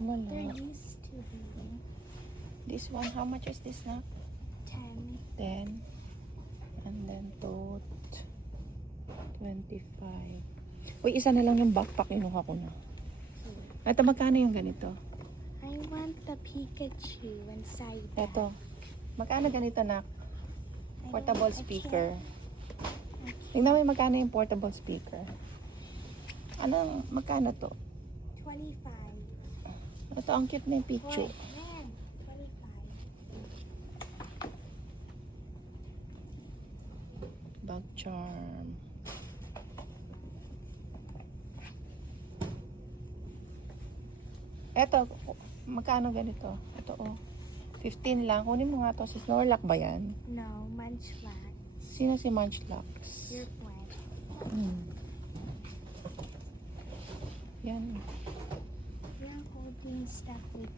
Wala. There used to be This one, how much is this na? 10. 10. And then to 25. Uy, isa na lang yung backpack. Inuha ko na. Ito, magkano yung ganito? I want the Pikachu inside that. Ito. Magkano ganito na? I Portable don't- I speaker. can't- Tingnan mo yung magkano yung portable speaker. Anong, magkano to? 25. Ito, ang cute na yung picture. Wait, man, 25. Bag charm. Eto, magkano ganito? Ito, oh. 15 lang. Kunin mo nga to. Sa Snorlax ba yan? No, Munchlax. Sino si Munchlax? Your friend. Yan. You're holding stuff with